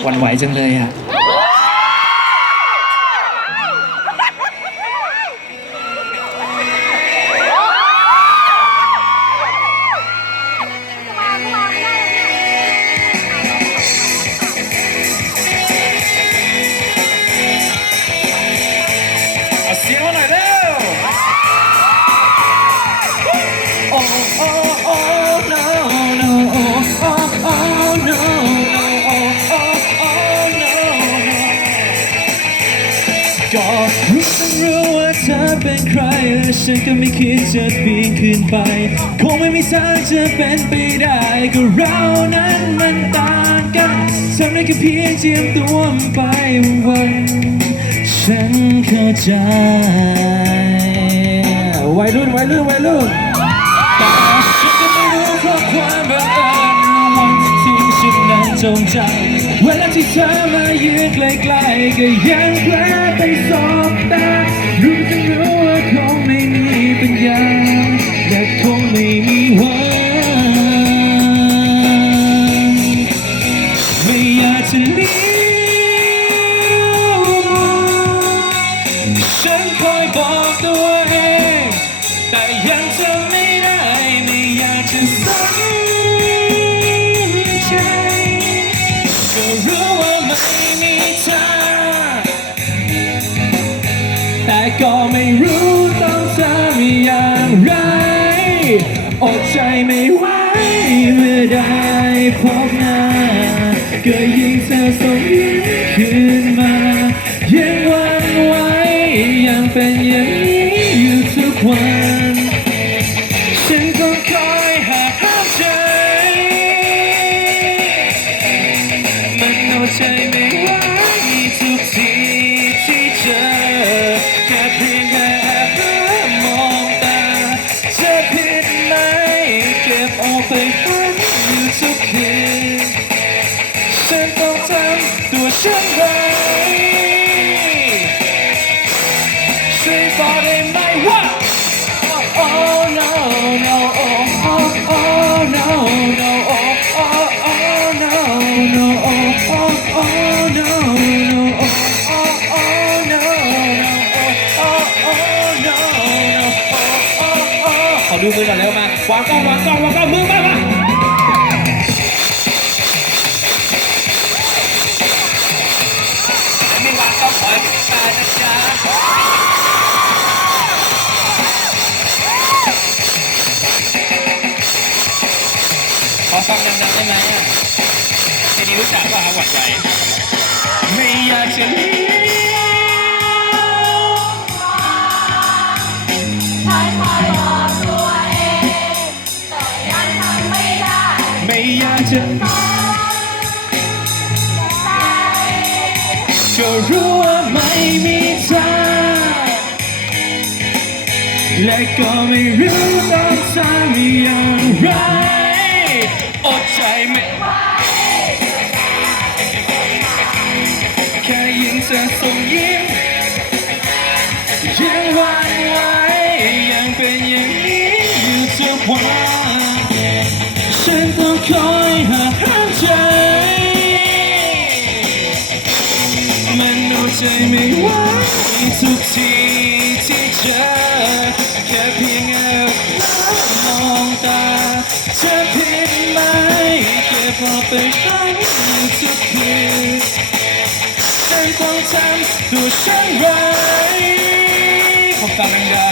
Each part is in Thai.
หวันไหวจังเลยอะ ก็รู้ต้องรู้ว่าเธอเป็นใครและฉันก็ไม่คิดจะปีนขึ้นไป คงไม่มีทางจะเป็นไปได้ก็เรานั้นมันต่างกันทำได้แค่เพียงเจียมตัวไปวันๆฉันเข้าใจวัยรุ่นวัยรุ่นวัยรุ่นแต่ฉันก็ไม่รู้เพราะความบังเอิญวันที่ฉันนั้นจงใจเวลา ที่เธอมายืนใกล้ๆก็ยังเพลไปสอบตารู้ทั้งรู้ว่าคงไม่มีปัญญาและคงไม่มีหวันไม่อยากจะเลี้ยวฉันคอยบอกตัวเองแต่ยังจำไม่ได้ไม่อยากจะสนใจก็รู้ ไม่ไหวเมื่อได้พบหน้าก็ยิ่งเศร้าสมยิ้มขึ้นมายังหวันไหวยังเป็นอย่างนี้อยู่ทุกวัน ฉันต้องทำตัวฉันไว้ช่วยบอกได้ไหมว่า Oh no no oh oh oh no no oh oh oh no no oh oh oh no no oh oh oh no no oh oh oh no no oh oh oh ขอดูมือก่อนเร็วมา วางกล้องวางกล้องวางกล้องมือมา ฟังดังๆไหมอะเพลงนี้รู้จักป่ะครับหวัดไหวไม่อยากจะเลี้ยวคอยคอยบอกตัวเองแต่ยังทำไม่ได้ ไม่อยากจะจก็รู้ว่าไม่มีทางและก็ไม่รู้ต้องทำอย่างไร ดใจไม่ไหวแค่ยิงจะส่งยิ้มยังหวันไหวยังเป็นอย่างนี้อยู่ทุกวันฉันต้องคอยหาทางใจมันเอาใจไม่ไหวทุกทีที่เจอ เป็นไปทุกทีฉันต้องทำตัวฉันไรขอบตาแดง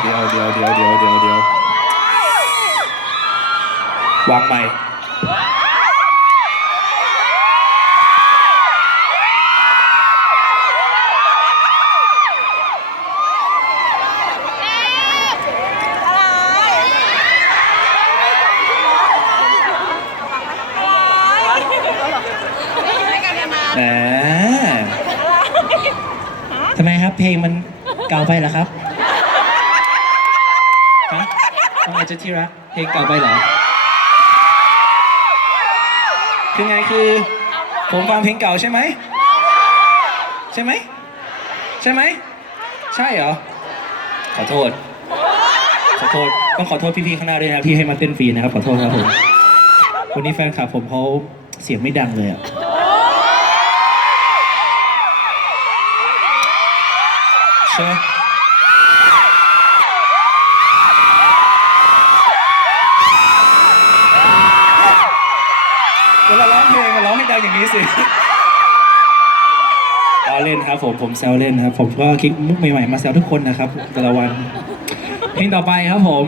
เดี๋ยวเดี๋ยวเดี๋ยวเดี๋ยวเดี๋ยวเดี๋ยวววางใหม่แหมทำไมครับเพลงมันเก่าไปเหรอครับ จะที่รักเพลงเก่าไปเหรอ คือไงคือ ผมฟังเพลงเก่าใช่ไหม ใช่ไหม ใช่ไหม ใช่เหรอ ขอโทษ ขอโทษ ต้องขอโทษพี่ๆข้างหน้าด้วยนะที่ให้มาเต้นฟรีนะครับ ขอโทษครับผม วันนี้แฟนคลับผมเขาเสียงไม่ดังเลยอะใช่ ร้องให้ดังอย่างนี้สิล้อเล่นครับผมผมแซวเล่นครับ ผมก็คิดมุกใหม่ๆมาแซวทุกคนนะครับแต่ละวัน เพลงต่อไปครับผม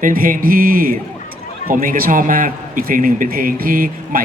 เป็นเพลงที่ผมเองก็ชอบมากอีกเพลงหนึ่งเป็นเพลงที่ใหม่